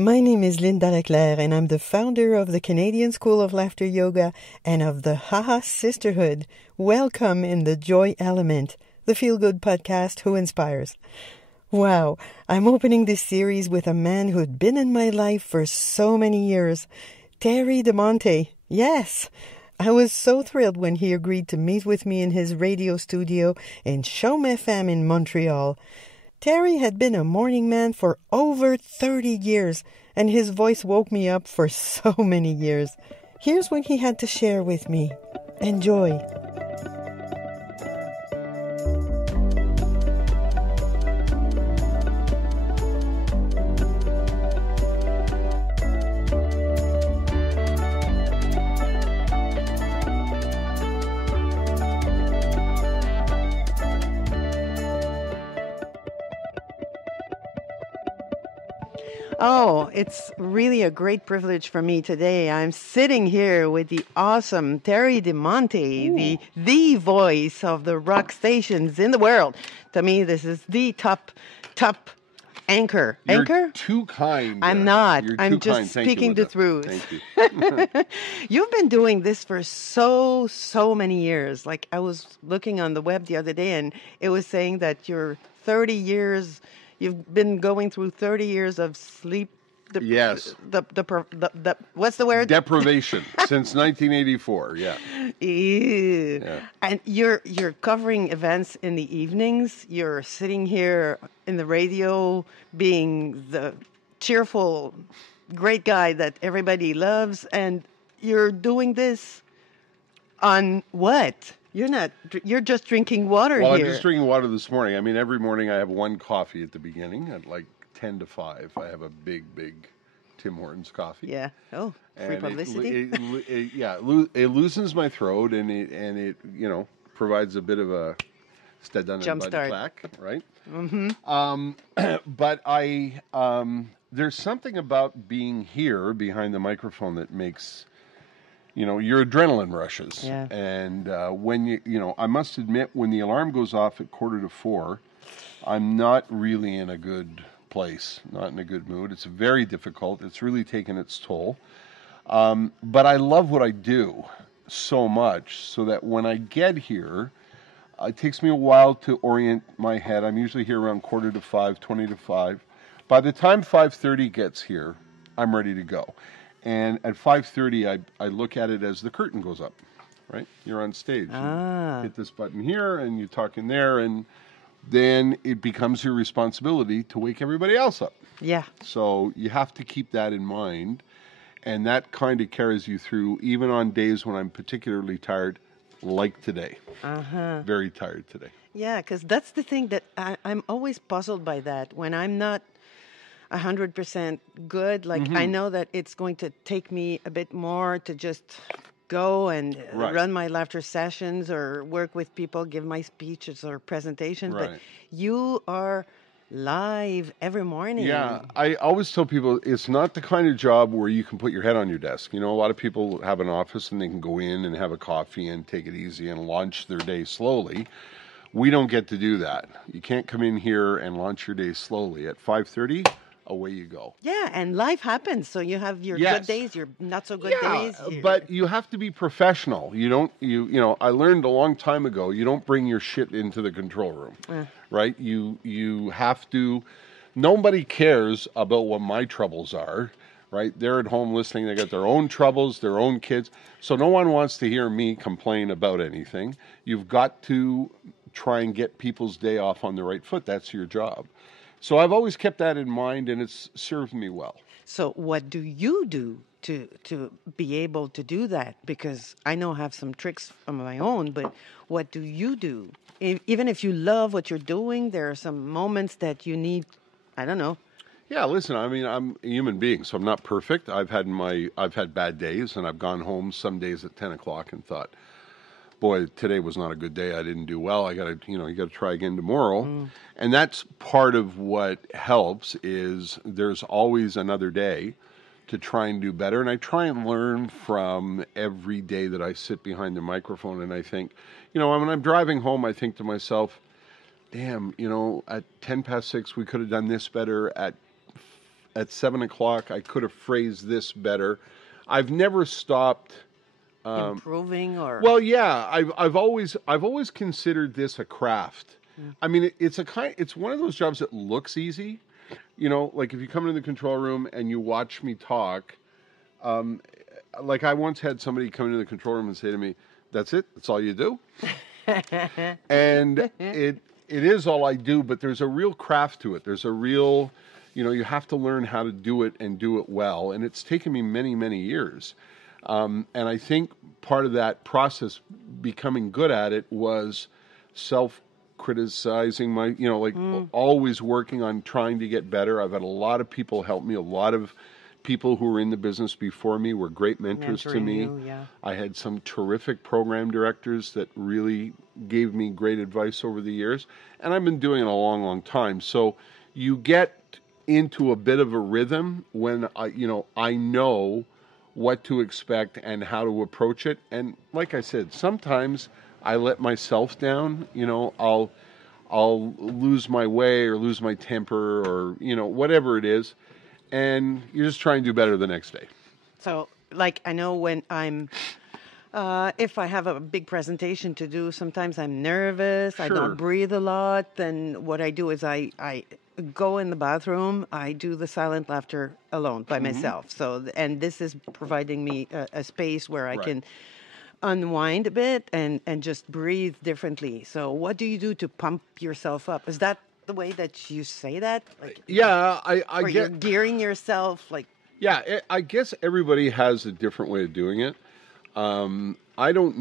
My name is Linda Leclerc, and I'm the founder of the Canadian School of Laughter Yoga and of the Haha Sisterhood. Welcome in the Joy Element, the feel-good podcast who inspires. Wow, I'm opening this series with a man who'd been in my life for so many years, TERRY DiMONTE. Yes, I was so thrilled when he agreed to meet with me in his radio studio in CHOM FM in Montreal. Terry had been a morning man for over 30 years, and his voice woke me up for so many years. Here's what he had to share with me. Enjoy. Oh, it's really a great privilege for me today. I'm sitting here with the awesome TERRY DiMONTE, the voice of the rock stations in the world. To me, this is the top anchor. You're Anchor? too kind. I'm not. You're I'm too just kind. speaking the truth. Thank you. You've been doing this for so many years. Like, I was looking on the web the other day, and it was saying that you're 30 years... You've been going through 30 years of sleep. Yes. What's the word? Deprivation since 1984. Yeah. Yeah. And you're covering events in the evenings. You're sitting here in the radio, being the cheerful, great guy that everybody loves, and you're doing this on what? You're just drinking water Well, here. I'm just drinking water this morning. I mean, every morning I have one coffee at the beginning at like 10 to 5. I have a big Tim Hortons coffee. Yeah. Oh, free publicity. It loosens my throat and it provides a bit of a jump start, right? Mm-hmm. But there's something about being here behind the microphone that makes your adrenaline rushes. Yeah. And when I must admit, when the alarm goes off at 3:45, I'm not really in a good place, not in a good mood. It's very difficult. It's really taken its toll. But I love what I do so much so that when I get here, it takes me a while to orient my head. I'm usually here around 4:45, 20 to 5. By the time 5:30 gets here, I'm ready to go. And at 5:30, I look at it as the curtain goes up, right? You're on stage. You hit this button here, and you talk in there, and then it becomes your responsibility to wake everybody else up. Yeah. So you have to keep that in mind, and that kind of carries you through, even on days when I'm particularly tired, like today. Very tired today. Yeah, because that's the thing that I'm always puzzled by that. When I'm not 100% good. Like, I know that it's going to take me a bit more to just go and run my laughter sessions or work with people, give my speeches or presentations. But you are live every morning. Yeah, I always tell people it's not the kind of job where you can put your head on your desk. A lot of people have an office and they can go in and have a coffee and take it easy and launch their day slowly. We don't get to do that. You can't come in here and launch your day slowly. At 5:30, away you go. Yeah, and life happens. So you have your good days, your not so good days. But you have to be professional. I learned a long time ago, you don't bring your shit into the control room, right? You have to, nobody cares about what my troubles are, right? They're at home listening. They got their own troubles, their own kids. So no one wants to hear me complain about anything. You've got to try and get people's day off on the right foot. That's your job. So I've always kept that in mind, and it's served me well. So what do you do to be able to do that? Because I know I have some tricks of my own, but what do you do? Even if you love what you're doing, there are some moments that you need, I don't know. Yeah, listen, I mean, I'm a human being, so I'm not perfect. I've had bad days, and I've gone home some days at 10 o'clock and thought, boy, today was not a good day. I didn't do well. You got to try again tomorrow. And that's part of what helps is there's always another day to try and do better. And I try and learn from every day that I sit behind the microphone. And I think, when I'm driving home, I think to myself, damn, at 6:10, we could have done this better. At at 7 o'clock, I could have phrased this better. I've never stopped improving, or well, yeah, I've always considered this a craft. I mean, it's one of those jobs that looks easy. You know, like if you come into the control room and you watch me talk, like I once had somebody come into the control room and say to me, "That's it? That's all you do?" And it is all I do, but there's a real craft to it. There's a real, you know, you have to learn how to do it and do it well. And it's taken me many, many years. And I think part of that process, becoming good at it, was self-criticizing my, you know, like always working on trying to get better. I've had a lot of people help me. A lot of people who were in the business before me were great mentors to me. Yeah. I had some terrific program directors that really gave me great advice over the years. And I've been doing it a long, long time. So you get into a bit of a rhythm when I know what to expect and how to approach it. And like I said, sometimes I let myself down. You know, I'll lose my way or lose my temper or, you know, whatever it is. And you just try and do better the next day. So, like, I know when I'm, if I have a big presentation to do, sometimes I'm nervous. Sure. I don't breathe a lot. Then what I do is I go in the bathroom. I do the silent laughter alone by myself. So, and this is providing me a space where I can unwind a bit and just breathe differently. So, what do you do to pump yourself up? Is that the way that you say that? Like, yeah, I or get you're gearing yourself, like. Yeah, I guess everybody has a different way of doing it. I don't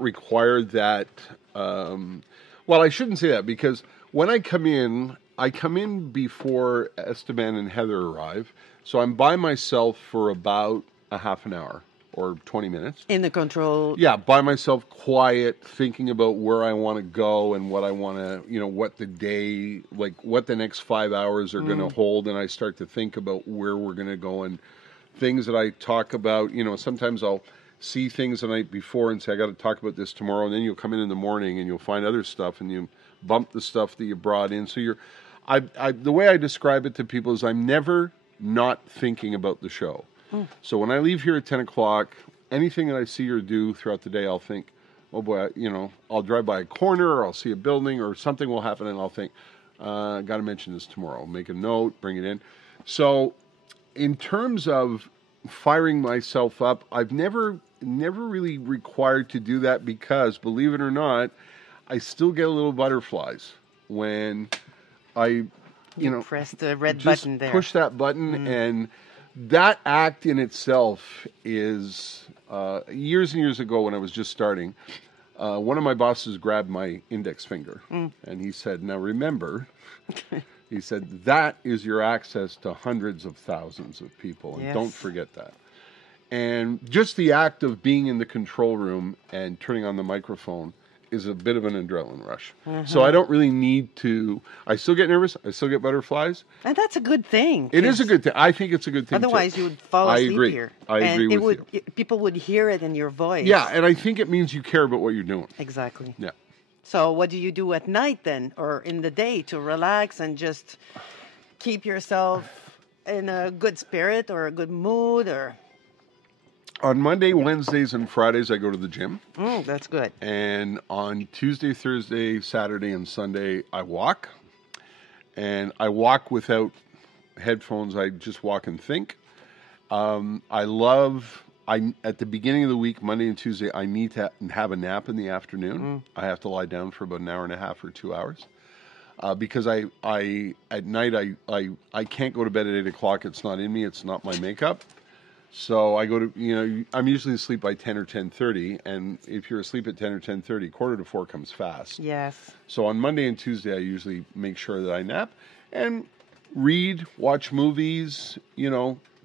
require that. Well, I shouldn't say that, because when I come in before Esteban and Heather arrive. So I'm by myself for about a half an hour or 20 minutes. In the control. Yeah, by myself, quiet, thinking about where I want to go and what I want to, you know, what the day, like what the next 5 hours are going to hold. And I start to think about where we're going to go and things that I talk about. You know, sometimes I'll see things the night before and say, I got to talk about this tomorrow. And then you'll come in the morning and you'll find other stuff and you bump the stuff that you brought in. So the way I describe it to people is I'm never not thinking about the show. So when I leave here at 10 o'clock, anything that I see or do throughout the day, I'll think, oh boy, you know, I'll drive by a corner or I'll see a building or something will happen and I'll think, got to mention this tomorrow. Make a note, bring it in. So in terms of firing myself up, I've never really required to do that because, believe it or not, I still get a little butterflies when I, you press the red just button there. push that button and that act in itself is, years and years ago when I was just starting, one of my bosses grabbed my index finger and he said, now remember, he said, that is your access to hundreds of thousands of people. And don't forget that. And just the act of being in the control room and turning on the microphone is a bit of an adrenaline rush. So I don't really need to. I still get nervous. I still get butterflies. And that's a good thing. It is a good thing. I think it's a good thing. Otherwise, too. you would fall asleep I agree. here. I agree with you. People would hear it in your voice. Yeah, and I think it means you care about what you're doing. Exactly. Yeah. So what do you do at night then, or in the day, to relax and just keep yourself in a good spirit or a good mood? Or on Monday, Wednesdays, and Fridays, I go to the gym. That's good. And on Tuesday, Thursday, Saturday, and Sunday, I walk. And I walk without headphones. I just walk and think. At the beginning of the week, Monday and Tuesday, I need to have a nap in the afternoon. I have to lie down for about an hour and a half or 2 hours. Because at night, I can't go to bed at 8 o'clock. It's not in me. It's not my makeup. So I go to, I'm usually asleep by 10 or 10:30. And if you're asleep at 10 or 10:30, 3:45 comes fast. Yes. So on Monday and Tuesday, I usually make sure that I nap and read, watch movies,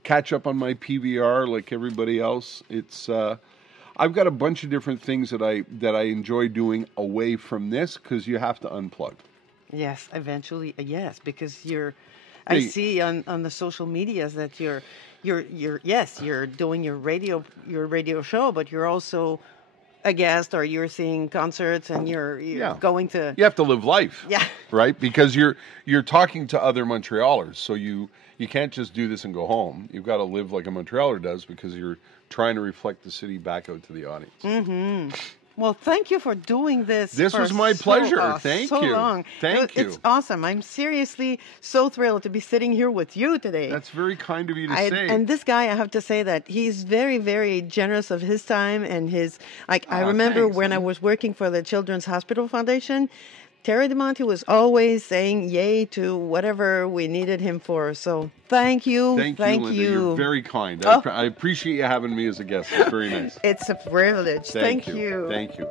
catch up on my PVR like everybody else. It's I've got a bunch of different things that I enjoy doing away from this because you have to unplug. Yes, eventually, yes, because I see on the social medias that you're doing your radio show, but you're also a guest or you're seeing concerts and you're going to... You have to live life. Yeah. Right? Because you're talking to other Montrealers, so you can't just do this and go home. You've got to live like a Montrealer does because you're trying to reflect the city back out to the audience. Mm-hmm. Well, thank you for doing this. This was my pleasure. Thank you. Long. Thank you. It's awesome. I'm seriously so thrilled to be sitting here with you today. That's very kind of you to say. And this guy, I have to say that he's very, very generous of his time and his... I remember when I was working for the Children's Hospital Foundation, Terry DiMonte was always saying yay to whatever we needed him for. So thank you. Thank you, Linda. You're very kind. Oh. I appreciate you having me as a guest. It's very nice. It's a privilege. Thank you. Thank you.